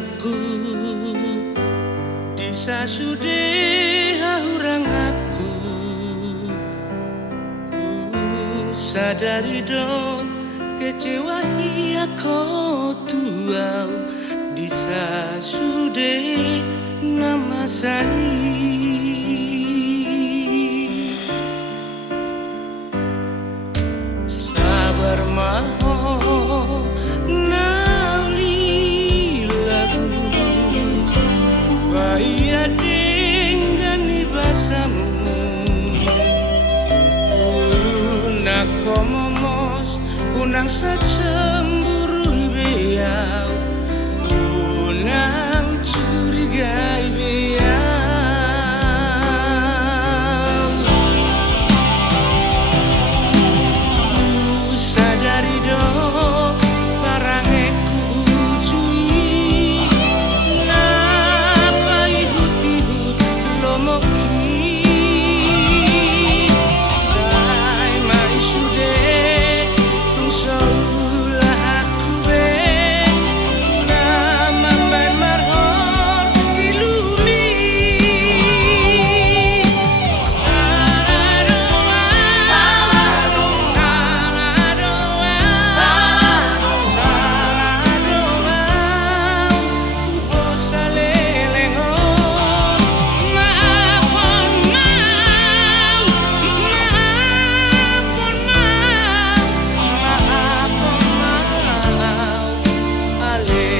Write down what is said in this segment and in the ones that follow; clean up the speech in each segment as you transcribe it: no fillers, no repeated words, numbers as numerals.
lagu disa sude hahurang aku sadari dong kecewa aku tuau disa sude nama saya sabar maho nauli lagu bahaya dengan ibasamu nak komomos unang sa cemburu beyau unang curigai beyau sadari do parangeku ujui napa ihut-ihut lomoki sai mai sude tung saulah aku be nama main marhor ilumi salah doa salah doa salah doa tu bosa lelehor maafon mau maafon mau alehasian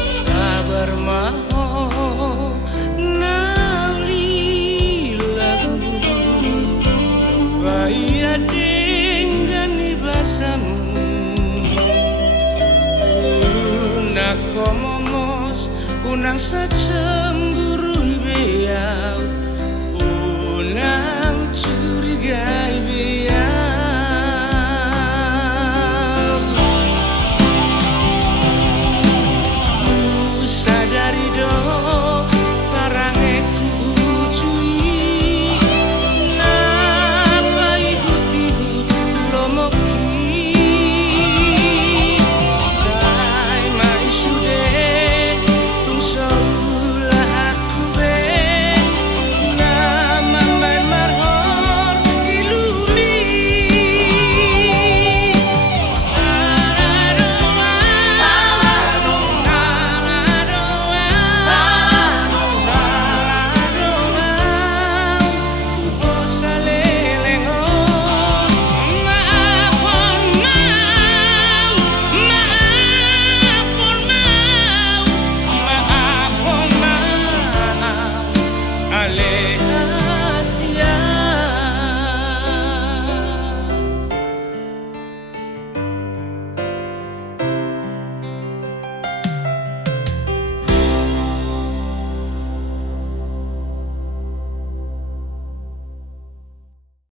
sabar maho nauli lagu bahaya dengan ibasamu nak komomos unang sa